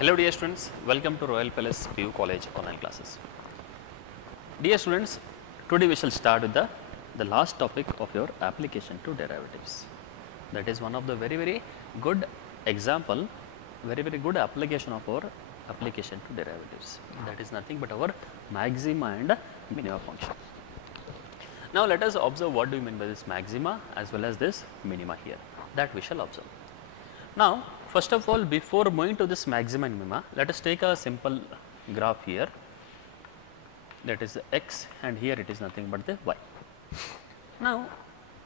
Hello dear students, welcome to Royal Palace PU College online classes. Dear students, today we shall start with the last topic of your application to derivatives. That is one of the very good example, very good application of our application to derivatives. That is nothing but our maxima and minima function. Now let us observe what do you mean by this maxima as well as this minima here, that we shall observe. Now first of all, before moving to this maxima and minima, let us take a simple graph here, that is x, and here it is nothing but the y. Now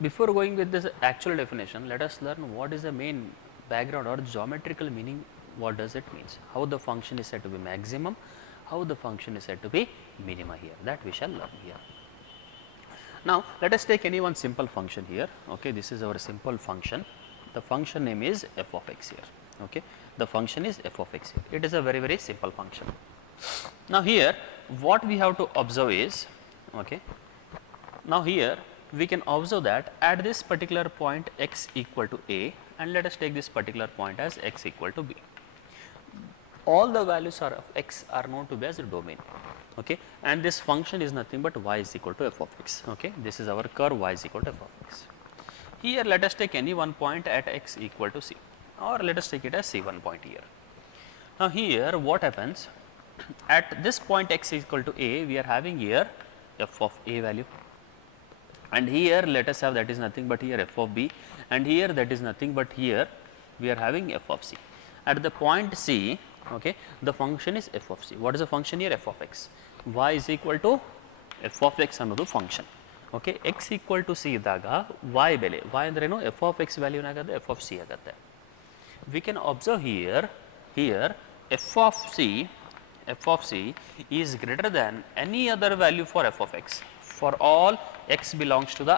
before going with this actual definition, let us learn what is the main background or geometrical meaning, what does it means, how the function is said to be maximum, how the function is said to be minima here, that we shall learn here. Now let us take any one simple function here. Okay, this is our simple function. The function name is f of x here. Okay, the function is f of x here. It is a very simple function. Now here what we have to observe is, okay, now here we can observe that at this particular point x equal to a, and let us take this particular point as x equal to b. All the values are of x are known to be as a domain. Okay, and this function is nothing but y is equal to f of x. Okay, this is our curve y is equal to f of x. Here let us take any one point at x equal to c, or let us take it as c1 point here. Now here what happens, at this point x is equal to a, we are having here f of a value, and here let us have that is nothing but here f of b, and here that is nothing but here we are having f of c. At the point c, okay, the function is f of c. What is the function here? F of x. Y is equal to f of x ಅನ್ನೋದು function. Okay, x equal to c ಇದ್ದಾಗ y ಬೆಲೆ, y ಅಂದ್ರೆ ಏನು, f of x value ಏನಾಗುತ್ತೆ, f of c ಆಗುತ್ತೆ. We can observe here f of c is greater than any other value for f of x for all x belongs to the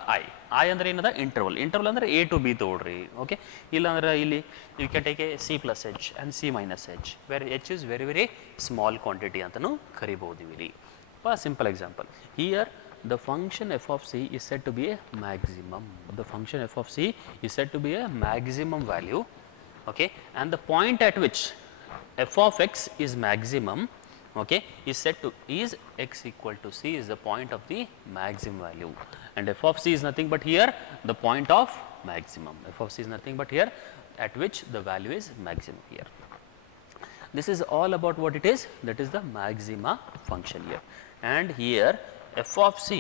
I ಅಂದ್ರೆ ಏನದ, interval ಅಂದ್ರೆ a to b ತಗೊಳ್ರಿ. Okay, ಇಲ್ಲ ಅಂದ್ರೆ ಇಲ್ಲಿ you can take a c plus h and c minus h where h is very small quantity ಅಂತಾನು ಕರಿಬಹುದು ಇಲ್ಲಿ. Simple example, here the function f of c is said to be a maximum. The function f of c is said to be a maximum value. Okay, and the point at which f of x is maximum, okay, is set to is x equal to c is the point of the maximum value, and f of c is nothing but here the point of maximum. F of c is nothing but here at which the value is maximum here. This is all about what it is, that is the maxima function here, and here f of c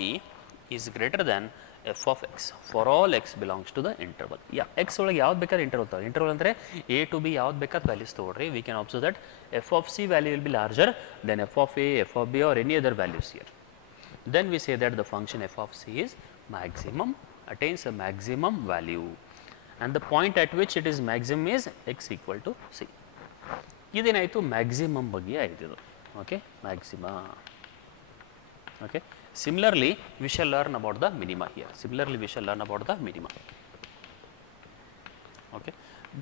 is greater than f of x for all x belongs to the interval. Yeah, x ಒಳಗೆ ಯಾವ್ದು ಬೇಕಾದ್ರೆ interval ತಗೊಳ್ಳಿ. Interval ಅಂದರೆ a to b ಯಾವ್ದು ಬೇಕಾದ್ರೆ values ತಗೊಳ್ರಿ. We can observe that f of c value will be larger than f of a, f of b or any other values here. Then we say that the function f of c is maximum, attains a maximum value, and the point at which it is maximum is x equal to c. ಇದೇನಾಯಿತು, maximum ಬಗ್ಗೆ ಆಯಿತು ಇದು. Okay, maxima. Okay, similarly we shall learn about the minima here. Okay,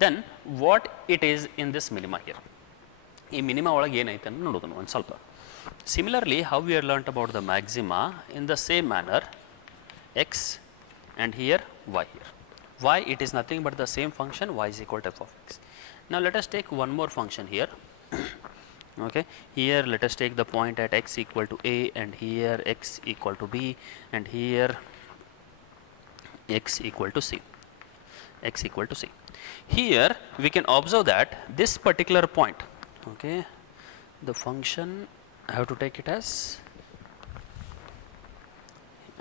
then what it is in this minima here, ಈ minima ಒಳಗೆ ಏನಾಯ್ತು ಅಂತ ನೋಡೋಣ ಒಂದು ಸ್ವಲ್ಪ. Similarly how we have learnt about the maxima, in the same manner x and here y here. Y it is nothing but the same function, y is equal to f of x. Now let us take one more function here. Okay, here let us take the point at x equal to a, and here x equal to b, and here x equal to c. Here we can observe that this particular point, okay, the function I have to take it as,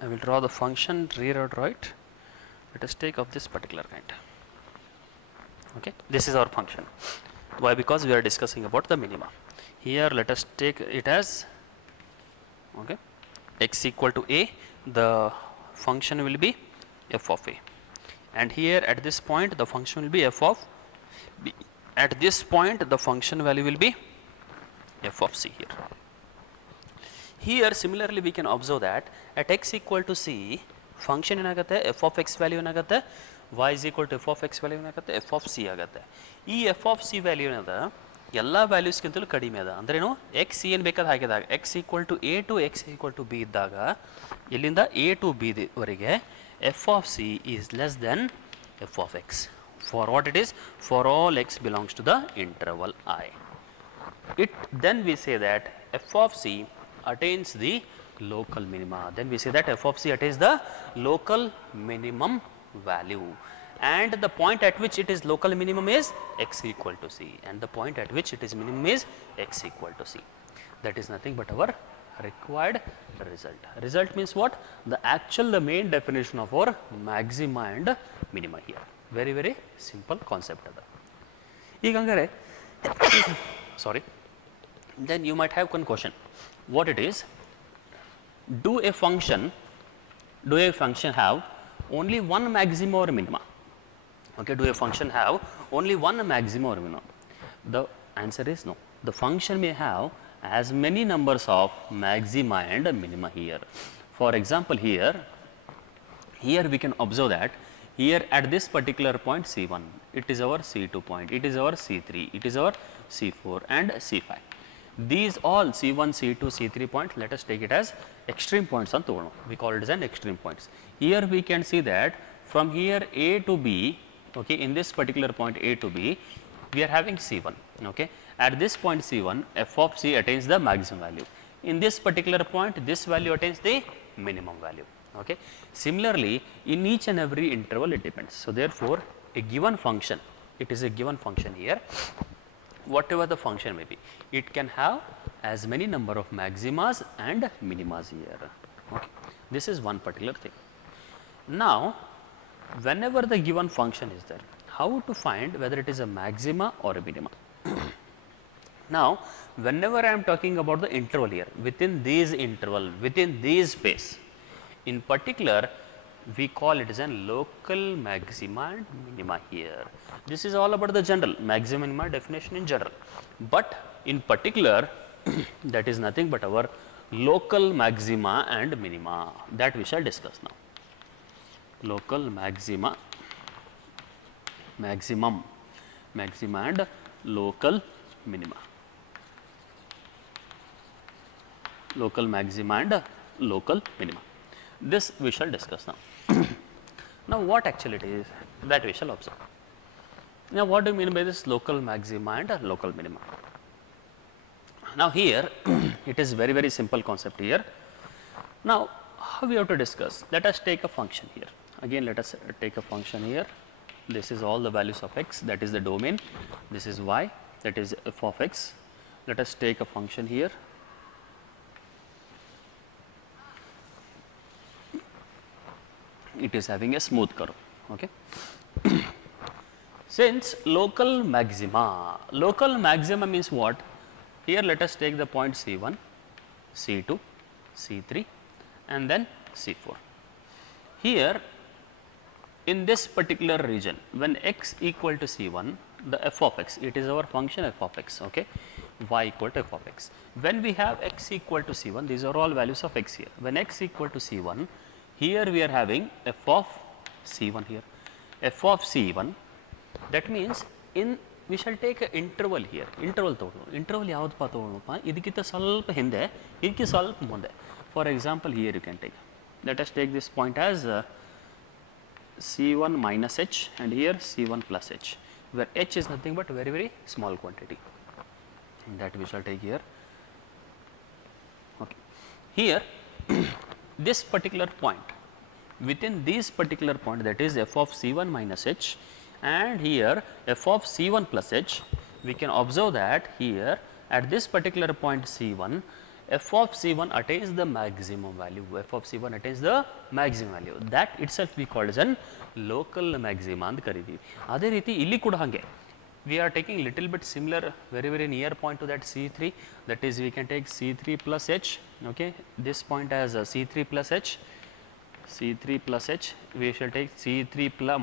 I will draw the function, draw it. Let us take of this particular kind. Okay, this is our function. Why? Because we are discussing about the minima. Here let us take it as, okay, x equal to a, the function will be f of a, and here at this point the function will be f of b. At this point the function value will be f of c here. Here similarly we can observe that at x equal to c function ಏನಾಗುತ್ತೆ, f of x value ಏನಾಗುತ್ತೆ, y is equal to f of x value ಏನಾಗುತ್ತೆ, f of c ಆಗುತ್ತೆ. ಈ f of c value ಏನದ ಎಲ್ಲ ವ್ಯಾಲ್ಯೂಸ್ಗಿಂತಲೂ ಕಡಿಮೆ ಅದ, ಅಂದ್ರೇನು, x ಏನು ಬೇಕಾದ ಹಾಕಿದಾಗ x equal to a to x equal to b ಇದ್ದಾಗ ಇಲ್ಲಿಂದ a ಟು b ವರೆಗೆ f of c is less than f of x for what it is, for all x belongs to the interval I. then we say that f of c attains the local minima. Then we say that f of c attains the local minimum value, and the point at which it is local minimum is x equal to c, and the point at which it is minimum is x equal to c. That is nothing but our required result. Result means what? The main definition of our maxima and minima here. Very, very simple concept. ಈಗ sorry, then you might have one question. What it is? Do a function have only one maxima or minima? Okay, do a function have only one maxima or minima? The answer is no. The function may have as many numbers of maxima and minima here. For example, here we can observe that here at this particular point C1, it is our C2 point, it is our C3, it is our C4 and C5. These all C1, C2, C3 points, let us take it as extreme points. We call it as an extreme points. Here we can see that from here A to B, okay, in this particular point A to B, we are having C1. Okay. At this point C1, f of c attains the maximum value. In this particular point, this value attains the minimum value. Okay. Similarly, in each and every interval it depends. So, therefore, a given function, it is a given function here, whatever the function may be, it can have as many number of maximas and minimas here. Okay. This is one particular thing. Now, whenever the given function is there, how to find whether it is a maxima or a minima? Now, whenever I am talking about the interval here, within these interval, within these space, in particular, we call it as a local maxima and minima here. This is all about the general maxima minima definition in general, but in particular that is nothing but our local maxima and minima, that we shall discuss now. Local maxima, maxima and local minima. Local maxima and local minima. This we shall discuss now. Now, what actually it is, that we shall observe. Now, what do you mean by this local maxima and local minima? Now, here it is very, very simple concept here. Now, how we have to discuss? Let us take a function here. Again, let us take a function here. This is all the values of x, that is the domain. This is y, that is f of x. Let us take a function here. It is having a smooth curve. Okay. Since local maxima means what? Here let us take the point C1, C2, C3 and then C4. Here in this particular region, when x equal to C1, the f of x, it is our function f of x, okay, y equal to f of x. When we have x equal to C1, these are all values of x here. When x equal to C1, here we are having f of C1 here, f of C1, that means in we shall take an interval here, interval yavadu pa togolnapa, idikitta ಸ್ವಲ್ಪ ಹಿಂದೆ, ಇದಕ್ಕೆ ಸ್ವಲ್ಪ ಮುಂದೆ. For example, here you can take, let us take this point as C1 minus h and here C1 plus h, where h is nothing but very, very small quantity, and that we shall take here. Okay. Here this particular point, within this particular point, that is f of C1 minus h and here f of C1 plus h, we can observe that here at this particular point C1, f of C1 attains the maximum value, f of C1 attains the maximum value, that itself we call as an local maxima anta karitivi. Ade riti illi kuda hange we are taking little bit similar, very, very near point to that C3, that is we can take C3 plus h, okay, this point as C3 plus h, C3 plus h, we shall take C3 plus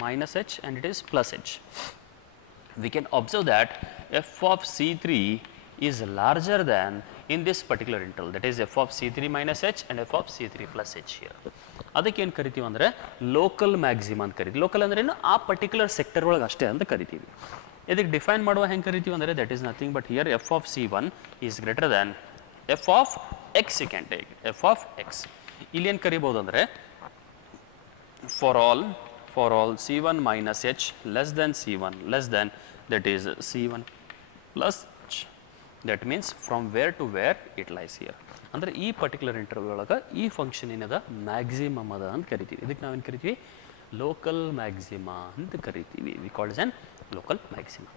minus h and it is plus h. We can observe that f of C3 is larger than in this particular interval, that is f of C3 minus h and f of C3 plus h here. ಅದಕ್ಕೆ ಏನು ಕರಿತೀವಿ ಅಂದರೆ local maxima ಅಂತ ಕರಿತೀವಿ. Local ಅಂದ್ರೆ ಏನು, ಆ particular sector ಒಳಗೆ ಅಷ್ಟೇ ಅಂತ ಕರಿತೀವಿ. ಇದಕ್ಕೆ ಡಿಫೈನ್ ಮಾಡುವ ಹೆಂಗೆ ಕರಿತೀವಿ ಅಂದರೆ that is nothing but here f of C1 is greater than f of x, you can take f of x. ಇಲ್ಲಿ ಏನು ಕರಿಬೋದು ಅಂದರೆ for all C1 minus h less than C1 less than, that is C1 plus h. That means from where to where it lies here. ಅಂದರೆ ಈ particular interval ಒಳಗೆ ಈ function ಏನದ maximum ಅದ ಅಂತ ಕರಿತೀವಿ. ಇದಕ್ಕೆ ನಾವೇನು ಕರಿತೀವಿ? ಲೋಕಲ್ ಮ್ಯಾಕ್ಸಿಮಾ ಅಂತ ಕರಿತೀವಿ. We called as on local maxima.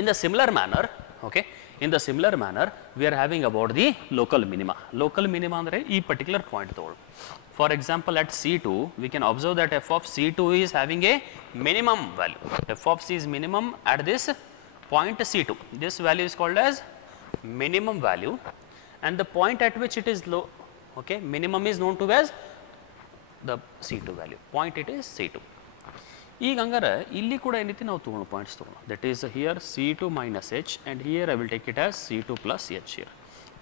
In the similar manner, okay, in the similar manner, we are having about the local minima. Local minima ಅಂದರೆ ಈ particular point ತಗೊಳ್ಳಿ. For example, at C2, we can observe that f of C2 is having a minimum value. F of C is minimum at this point C2. This value is called as minimum value, and the point at which it is low, okay, minimum is known to as the C2 value. Point it is C2. ಈಗ ಹಂಗಾರೆ ಇಲ್ಲಿ ಕೂಡ ಏನೈತಿ ನಾವು ತೊಗೊಳ್ಳೋ points ತೊಗೊಳ್ಳೋಣ. That is here C2 minus H, and here I will take it as C2 plus H here,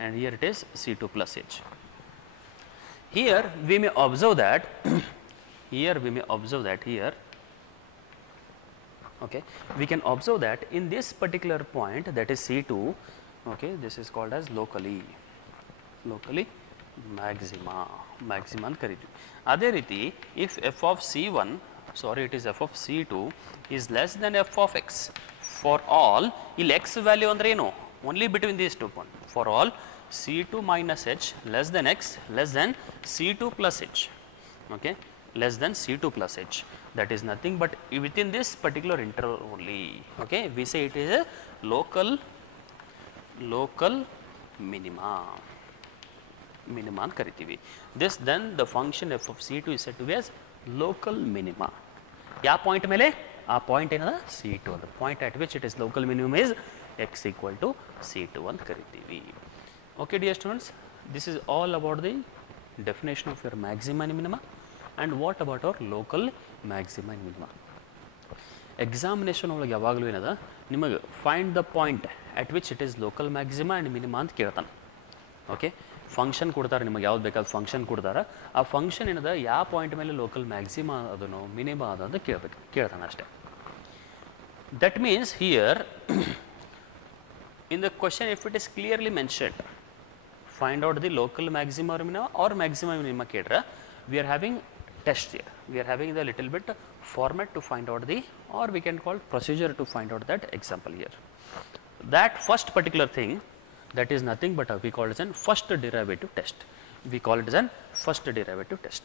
and here it is C2 plus H. Here we may observe that here okay, we can observe that in this particular point, that is C2, okay, this is called as locally maxima ಅಂತ ಕರಿತೀವಿ. ಅದೇ ರೀತಿ if f of C1, sorry, it is f of C2 is less than f of x for all, ಇಲ್ಲಿ x value ಅಂದ್ರೆ ಏನು? Only between these 2 points. For all C2 minus H less than x less than C2 plus H, okay, less than C2 plus H, that is nothing but within this particular interval only, okay, we say it is a local minima ಅಂತ ಕರಿತೀವಿ. This then the function f of C2 is said to be as local minima. ಯಾವ point ಮೇಲೆ? ಆ point ಏನದ? C2 ಅದು. Point at which it is local minimum is x equal to C2 ಅಂತ ಕರಿತೀವಿ. Okay, dear students, this is all about the definition of your maxima and minima. And what about our local maxima and minima? Examination ಒಳಗೆ ಯಾವಾಗಲೂ ಏನದ ನಿಮಗೆ find the point at which it is local maxima and minima ಅಂತ ಕೇಳ್ತಾನೆ. Okay, function ಕೊಡ್ತಾರೆ ನಿಮಗೆ, ಯಾವ್ದು ಬೇಕಾದ ಫಂಕ್ಷನ್ ಕೊಡ್ತಾರೆ, ಆ ಫಂಕ್ಷನ್ ಏನದ ಯಾವ ಪಾಯಿಂಟ್ ಮೇಲೆ ಲೋಕಲ್ ಮ್ಯಾಕ್ಸಿಮಾ ಅದನ್ನು ಮಿನಿಮಾ ಅದ ಅಂತ ಕೇಳ್ತಾನೆ ಅಷ್ಟೇ. That means here in the question, if it is clearly mentioned, find out the local maxima or minima or maxima minima kedra, we are having test here. We are having the little bit format to find out the, or we can call procedure to find out that example here. That first particular thing, that is nothing but we call it as an first derivative test. We call it as an first derivative test.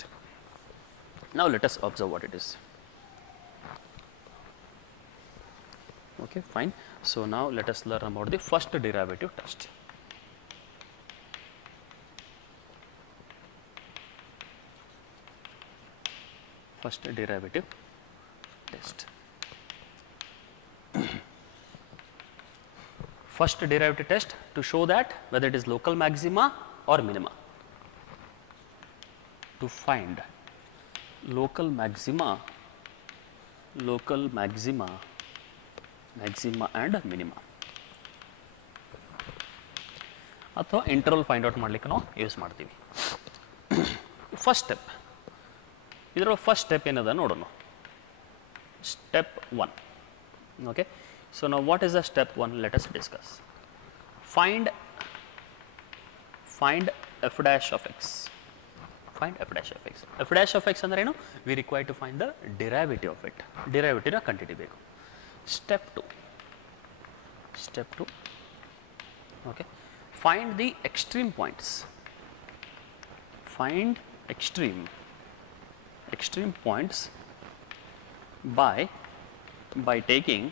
Now let us observe what it is. Okay, fine. So now let us learn about the first derivative test. First derivative test. First derivative test to show that whether it is local maxima or minima. To find local maxima and minima. ಅಥವಾ interval find out ಮಾಡಲಿಕ್ಕೆ ನಾವು use ಮಾಡ್ತೀವಿ. First step, ಇದರ first step ಏನದ ನೋಡೋಣ. Step 1. Okay, so now what is the step 1? Let us discuss. Find f dash of x. Find f dash of x. F dash of x ಅಂದ್ರೆ ಏನು? We require to find the derivative of it. Derivative ನ ಕಂಡುಹಿಡಿಯಬೇಕು. Step 2. Okay, find the extreme points. Find extreme points by taking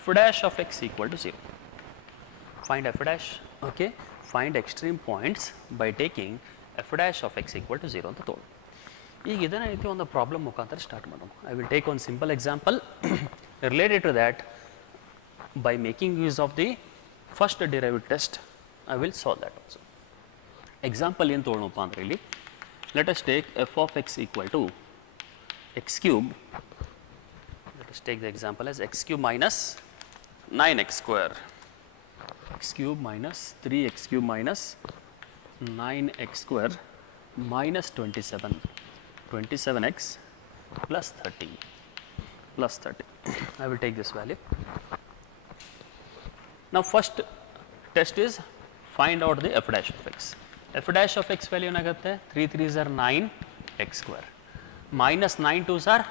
f dash of x equal to 0. Find f dash, okay, find extreme points by taking f dash of x equal to 0 ಅಂತ ತೋಳು. ಈಗ ಇದನ್ನ ಐತಿ ಒಂದು problem ಮುಖಾಂತರ start ಮಾಡೋಣ. I will take one simple example related to that. By making use of the first derivative test, I will solve that also. Example ಏನು ತೋಳೋಣಪ್ಪ ಅಂದ್ರೆ ಇಲ್ಲಿ, let us take f of x equal to x cube. Let us take the example as x cube minus 9x square. X cube minus 3x cube minus 9x square minus 27x plus 30. I will take this value. Now first test is find out the f dash of x. F dash of x value ಏನಾಗುತ್ತೆ? 3 3s are 9x square minus 9 2s are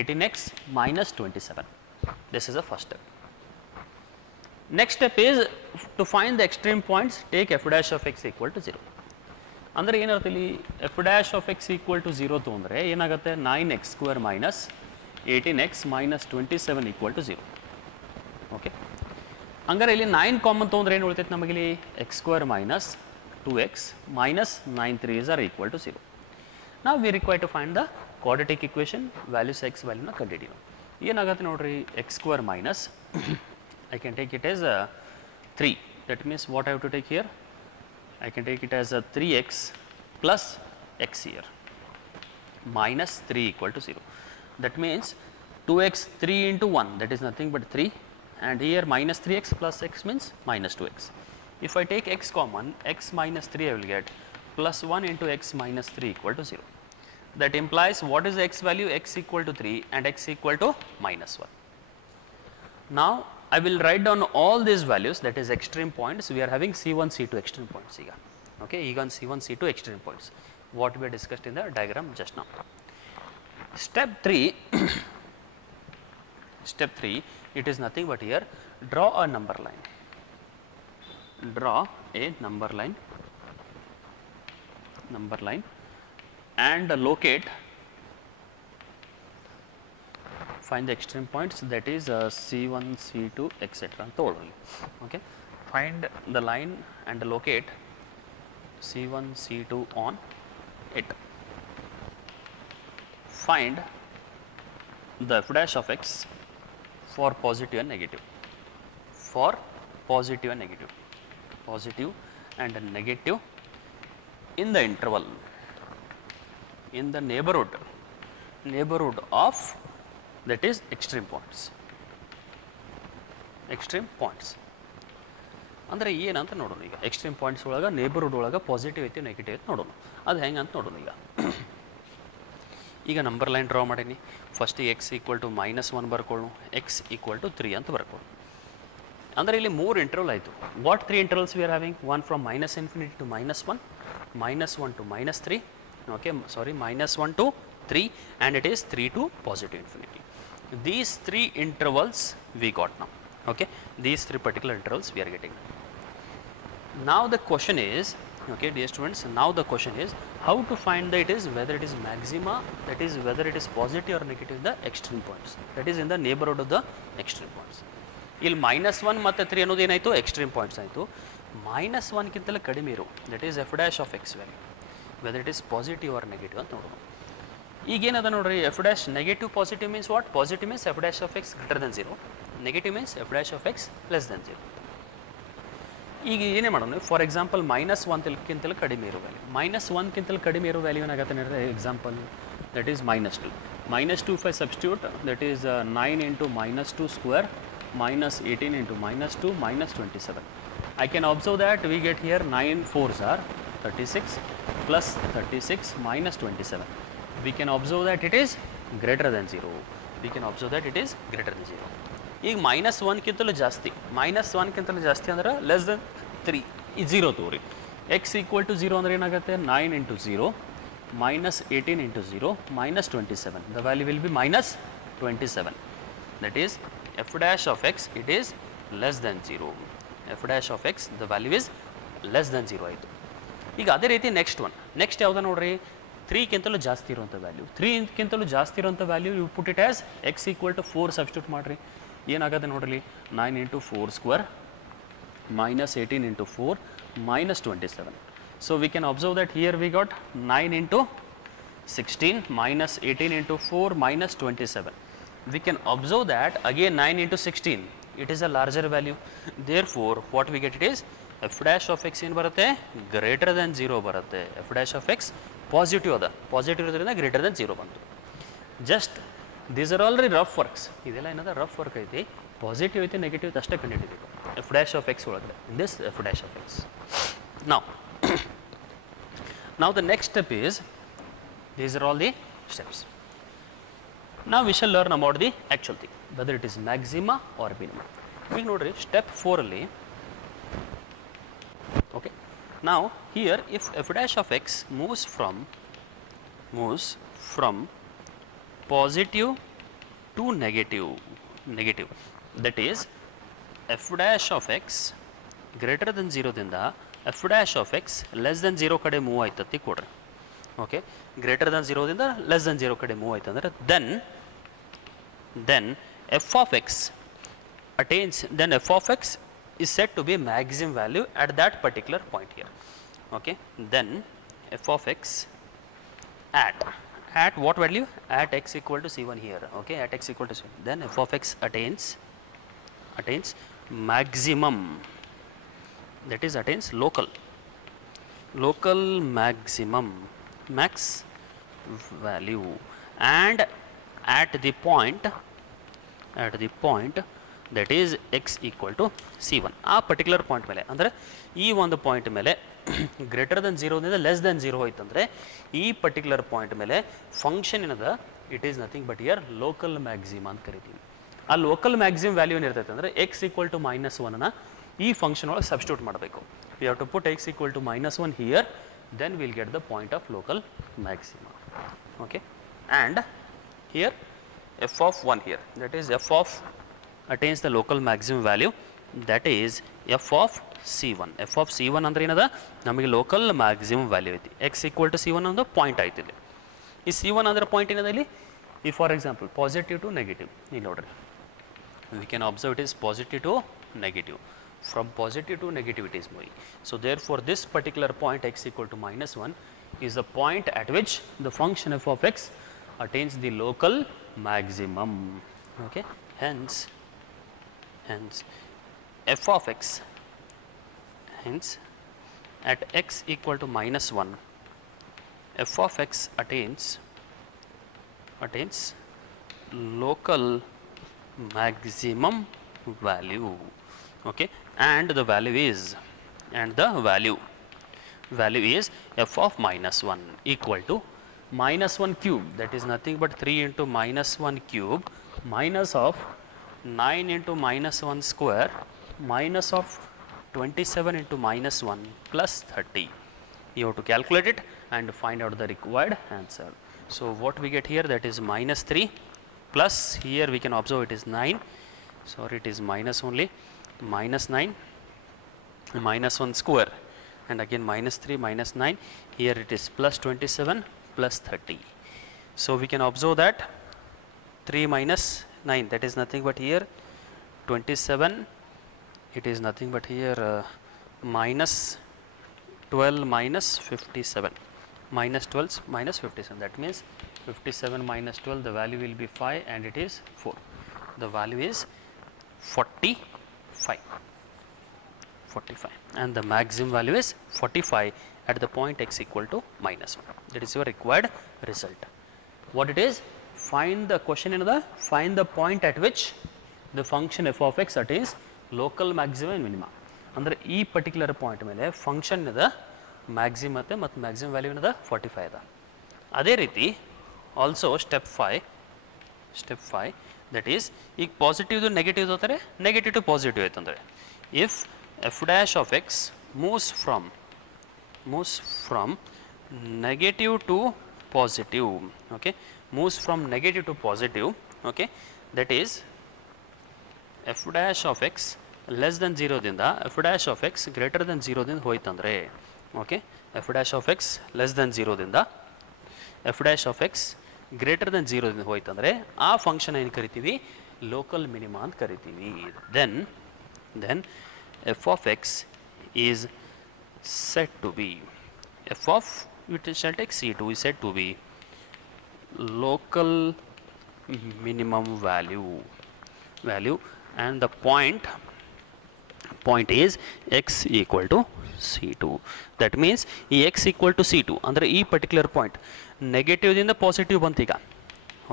18x minus 27. This is the first step. Next step is to find the extreme points, take f dash of x equal to 0. ಅಂದರೆ ಏನಾಗುತ್ತೆ ಇಲ್ಲಿ f dash of x equal to 0 ತೊಗೊಂಡ್ರೆ ಏನಾಗುತ್ತೆ 9x square minus 18x minus 27 equal to 0. Okay, ಹಂಗಾರೆ ಇಲ್ಲಿ 9 common ತೊಗೊಂಡ್ರೆ ಏನು ಉಳಿತೈತೆ ನಮಗೆ ಇಲ್ಲಿ x square minus 2x minus 9 3s are equal to 0. ನಾವು we require to find the quadratic equation values x ವ್ಯಾಲ್ಯೂನ ಕಂಡುಹಿಡಿಯೋಣ. ಏನಾಗುತ್ತೆ ನೋಡ್ರಿ, x square minus I can take it as a 3. That means what I have to take here? I can take it as a 3x plus x here minus 3 equal to 0. That means 2x 3 into 1, that is nothing but 3, and here minus 3x plus x means minus 2x. If I take x common, x minus 3 I will get plus 1 into x minus 3 equal to 0. That implies what is the x value? X equal to 3 and x equal to minus 1. Now I will write down all these values, that is extreme points. We are having C1, C2 extreme points here. Okay, even C1, C2 extreme points, what we discussed in the diagram just now. Step 3, step 3, it is nothing but here, draw a number line. Draw a number line and locate, find the extreme points, that is C1, C2 etc. Totally. Okay, find the line and locate C1, C2 on it. Find the f dash of x for positive and negative. For positive and negative, positive and negative in the interval, in the neighborhood of, that is extreme points. Extreme points ಅಂದರೆ ಏನಂತ ನೋಡೋಣ. ಈಗ extreme points ಒಳಗೆ neighbourhood ಒಳಗೆ positive ಐತಿ negative ಐತಿ ನೋಡೋಣ. ಅದು ಹೆಂಗೆ ಅಂತ ನೋಡೋಣ. ಈಗ ನಂಬರ್ ಲೈನ್ ಡ್ರಾ ಮಾಡೀನಿ. ಫಸ್ಟ್ ಎಕ್ಸ್ ಈಕ್ವಲ್ ಟು -1 ಬರ್ಕೊಳ್ಳು, ಎಕ್ಸ್ ಈಕ್ವಲ್ ಟು 3 ಅಂತ ಬರ್ಕೊಳ್ಳು. ಅಂದರೆ ಇಲ್ಲಿ 3 ಇಂಟರ್ವಲ್ ಆಯಿತು. What 3 intervals we are having? One from -∞ to -1, -1 to -3, okay sorry -1 to 3, and it is 3 to positive infinity. These 3 intervals we got now. Okay, these 3 particular intervals we are getting. Now the question is, okay dear students, now the question is how to find that it is, whether it is maxima, that is whether it is positive or negative in the extreme points, that is in the neighborhood of the extreme points. ಇಲ್ಲಿ -1 ಮತ್ತು 3 ಅನ್ನೋದು ಏನಾಯಿತು? Extreme points ಆಯಿತು. -1 ಗಿಂತಲೂ ಕಡಿಮೆ ಇರೋ, that is f dash of x value, whether it is positive or negative ಅಂತ ನೋಡೋಣ. ಈಗೇನದ ನೋಡ್ರಿ, F dash negative positive means what? Positive means F dash of X greater than 0, negative means F dash of X less than 0. ಈಗ ಏನೇ ಮಾಡೋಣ, for example -1 ಕಡಿಮೆ ಇರೋ value, -1 ಕಡಿಮೆ ಇರೋ ವ್ಯಾಲ್ಯೂ ಏನಾಗುತ್ತೆ? Example that is -2. -2 if I substitute, that is 9 into -2 square minus 18 into -2 minus 27. I can observe that we get here 9 4s are 36 plus 36 minus 27. We can observe that it is greater than 0. We can observe that it is greater than 0. ಈಗ -1 ಕಿಂತಲೂ ಜಾಸ್ತಿ, -1 ಕಿಂತಲೂ ಜಾಸ್ತಿ ಅಂದ್ರೆ less than 3, ಇದು 0 ತೋರಿ. X equal to 0 ಅಂದರೆ ಏನಾಗುತ್ತೆ? 9 into 0 minus 18 into 0 minus 27. The value will be minus 27. That is f dash of x, it is less than 0. f dash of x, the value is less than 0 ಆಯಿತು. ಈಗ ಅದೇ ರೀತಿ next ಯಾವ್ದು ನೋಡ್ರಿ, 3 ಕಿಂತಲೂ ಜಾಸ್ತಿ ಇರುವಂಥ ವ್ಯಾಲ್ಯೂ, 3 ಕಿಂತಲೂ ಜಾಸ್ತಿ ಇರುವಂಥ value you put it as x equal to 4 substitute ಮಾಡಿರಿ. ಏನಾಗುತ್ತೆ ನೋಡ್ರಿ, 9 into 4 square minus 18 into 4 minus 27. So we can observe that here we got 9 into 16 minus 18 into 4 minus 27. We can observe that again 9 into 16, it is a larger value. Therefore what we get, it is f dash of x ಏನು ಬರುತ್ತೆ? Greater than 0 ಬರುತ್ತೆ. f dash of x positive ಅದ, positive ಇರೋದ್ರಿಂದ greater than 0 ಬಂತು. Just these are already rough works, ಇದೆಲ್ಲ ಏನದ rough work ಐತಿ. Positive ಐತಿ ನೆಗೆಟಿವ್ ಅಷ್ಟೇ ಕಂಡುಹಿಡಿಬೇಕು f dash of x ಒಳಗಡೆ, in this f dash of x. Now the next step is, these are all the steps. Now we shall learn about the actual thing, whether it is maxima or minima. ಈಗ ನೋಡ್ರಿ step 4 ಅಲ್ಲಿ, okay, now here if f dash of x moves from positive to negative, that is F dash of X greater than 0 ದಿಂದ F dash of X less than 0 ಕಡೆ move ಆಯ್ತತಿ ಕೊಡ್ರಿ. Okay, greater than 0 ದಿಂದ less than 0 ಕಡೆ move ಆಯ್ತು ಅಂದ್ರೆ then f of x attains, then f of x is said to be maximum value at that particular point here. Okay, then f of x at what value? At x equal to c1 here. Okay, at x equal to c1, then f of x attains maximum, that is attains local maximum, max value, and at the point that is x equal to c1. ಆ particular point ಮೇಲೆ ಅಂದರೆ ಈ ಒಂದು point ಮೇಲೆ greater than 0 ದಿಂದ less than 0 ಹೋಯ್ತಂದ್ರೆ ಈ particular point ಮೇಲೆ function ಏನದ, it is nothing but here local maximum ಅಂತ ಕರಿತೀವಿ. ಆ ಲೋಕಲ್ ಮ್ಯಾಕ್ಸಿಮಮ್ ವ್ಯಾಲ್ಯೂ ಏನಿರ್ತೈತೆ ಅಂದರೆ ಎಕ್ಸ್ ಈಕ್ವಲ್ ಟು -1 ಈ ಫಂಕ್ಷನ್ ಒಳಗೆ ಸಬ್ಸ್ಟಿಟ್ಯೂಟ್ ಮಾಡಬೇಕು. We have to put x equal to -1 here, then will get the point of local maximum. Okay, and here f of 1 here, that is f of attains the local maximum value, that is f of c1. f of c1 ಅಂದ್ರೆ ಏನದ, ನಮಗೆ local maximum value ಐತಿ. x equal to c1 ಅನ್ನೋದು point ಆಯ್ತು ಇಲ್ಲಿ. ಈ c1 ಅಂದ್ರೆ point ಏನದ ಇಲ್ಲಿ, ಈ for example positive to negative, ಇಲ್ಲಿ ನೋಡ್ರಿ we can observe it is positive to negative. From positive to negative it is moving. So therefore this particular point x equal to -1 is the point at which the function f of x attains the local maximum. Okay, hence f of x, hence at x equal to -1 f of x attains local maximum value. Okay, and the value is f of -1 equal to -1 cube, that is nothing but 3 into -1 cube minus of 9 into -1 square minus of 27 into -1 plus 30. You have to calculate it and find out the required answer. So what we get here, that is -3 plus, here we can observe it is 9, sorry it is minus only, -9 -1 square, and again -3 -9, here it is plus 27 plus 30. So we can observe that 3 minus 9, that is nothing but here 27, it is nothing but here minus 12 minus 57, minus 12 minus 57, that means 57 minus 12, the value will be 5 and it is 4. The value is 45, and the maximum value is 45 at the point x equal to -1. That is your required result. What it is? Find the question in the, find the point at which the function f of x attains local maximum and minimum. ಅಂದರೆ ಈ particular point ಮೇಲೆ function ಇದೆ maximum ಮತ್ತು maximum value ಇದೆ 45 ಇದೆ. ಅದೇ ರೀತಿ also step 5 that is, ಈಗ ಪಾಸಿಟಿವ್ ನೆಗೆಟಿವ್ ಹೋಗ್ತಾರೆ, ನೆಗೆಟಿವ್ ಟು ಪಾಸಿಟಿವ್ ಆಯ್ತಂದರೆ if f dash of x moves from negative to positive, okay, moves from negative to positive, okay, that is f dash of x less than 0 ದಿಂದ f dash of x greater than 0 ದಿಂದ ಹೋಯ್ತಂದ್ರೆ, okay, f dash of x less than 0 ದಿಂದ f dash of x greater than 0 ದಿಂದ ಹೋಯ್ತಂದ್ರೆ ಆ function ಏನು ಕರಿತೀವಿ, local minima ಅಂತ ಕರಿತೀವಿ. then f of x is said to be, f of, we shall take c2, is said to be local minimum value, and the point is x equal to c2. That means ಈ x equal to c2 ಅಂದರೆ ಈ particular point negative ದಿಂದ positive ಬಂತು. ಈಗ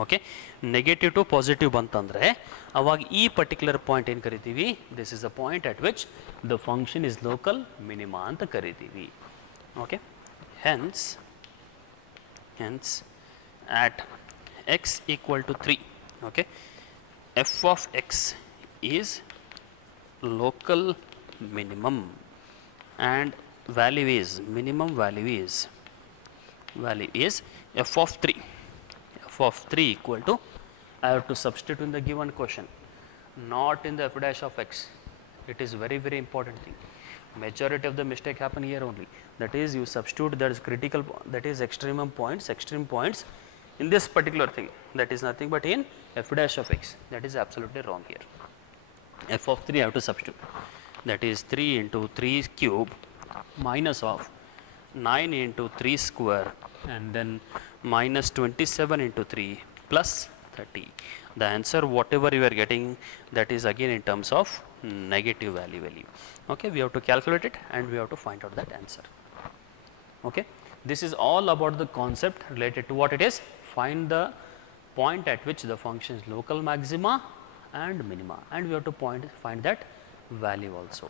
okay, negative to positive ಬಂತಂದರೆ ಅವಾಗ ಈ particular point ಏನು ಕರಿತೀವಿ, this is the point at which the function is local minima ಅಂತ ಕರಿತೀವಿ. Okay, hence at x equal to 3, okay, f of x is local minimum and value is, minimum value is f of 3. f of 3 equal to, I have to substitute in the given question, not in the f dash of x. It is very important thing. Majority of the mistake happen here only. That is, you substitute that is critical, that is extreme points in this particular thing. That is nothing but in f dash of x. That is absolutely wrong here. F of 3 I have to substitute. That is 3 into 3 cube minus of 9 into 3 square and then minus 27 into 3 plus 30. The answer whatever you are getting, that is again in terms of negative value. Okay, we have to calculate it and we have to find out that answer. Okay, this is all about the concept related to what it is. Find the point at which the function is local maxima and minima, and we have to find that value also.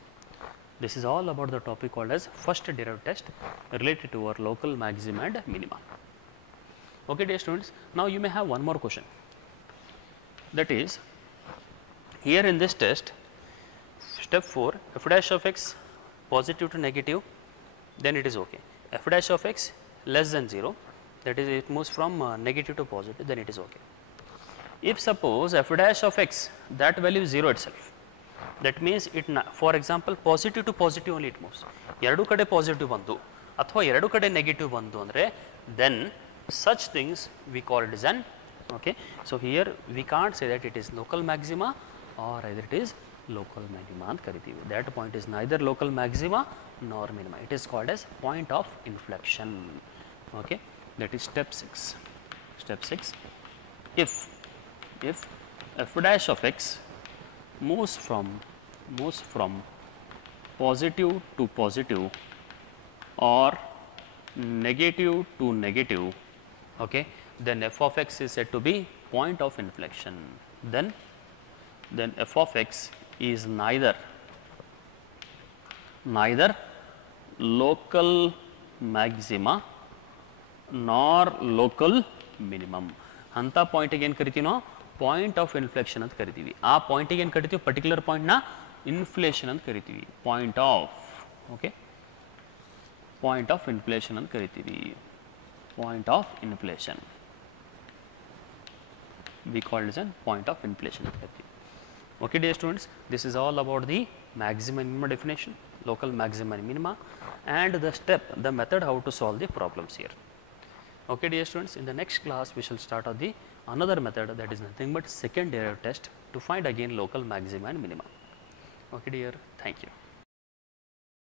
This is all about the topic called as first derivative test related to our local maxima and minima. Okay, dear students, now you may have one more question. That is, here in this test, step 4, f dash of x positive to negative, then it is okay. F dash of x less than 0, that is it moves from negative to positive, then it is okay. If suppose f dash of x, that value is 0 itself, that means it, for example, positive to positive only it moves. ಎರಡು ಕಡೆ positive ಬಂತು ಅಥವಾ ಎರಡು ಕಡೆ negative ಬಂತು ಅಂದರೆ, then such things we call it as an, okay. So here we can't say that it is local maxima or either it is local minima ಅಂತ ಕರಿತೀವಿ. That point is neither local maxima nor minima. It is called as point of inflection. Okay, that is step 6. Step 6. If f dash of x moves from positive to positive or negative to negative, okay, then f of x is said to be point of inflection. Then f of x is neither local maxima nor local minimum. ಅಂತ ಪಾಯಿಂಟಿಗೆ ಏನು ಕರಿತೀವಿ ನಾವು? Point of inflection ಅಂತ ಕರಿತೀವಿ. ಆ ಪಾಯಿಂಟಿಗೆ ಏನು ಕರಿತೀವಿ? Particular ಪಾಯಿಂಟ್ನ ಇನ್ಫ್ಲೇಷನ್ ಅಂತ ಕರಿತೀವಿ. Point of, okay, point of inflation ಅಂತ ಕರಿತೀವಿ. Point of inflation we call it as point of inflation. Okay, dear students, this is all about the maxima and minima definition, local maxima and minima, and the method how to solve the problems here. Okay, dear students, in the next class we shall start on the another method, that is nothing but second derivative test to find again local maxima and minima. Okay dear, thank you.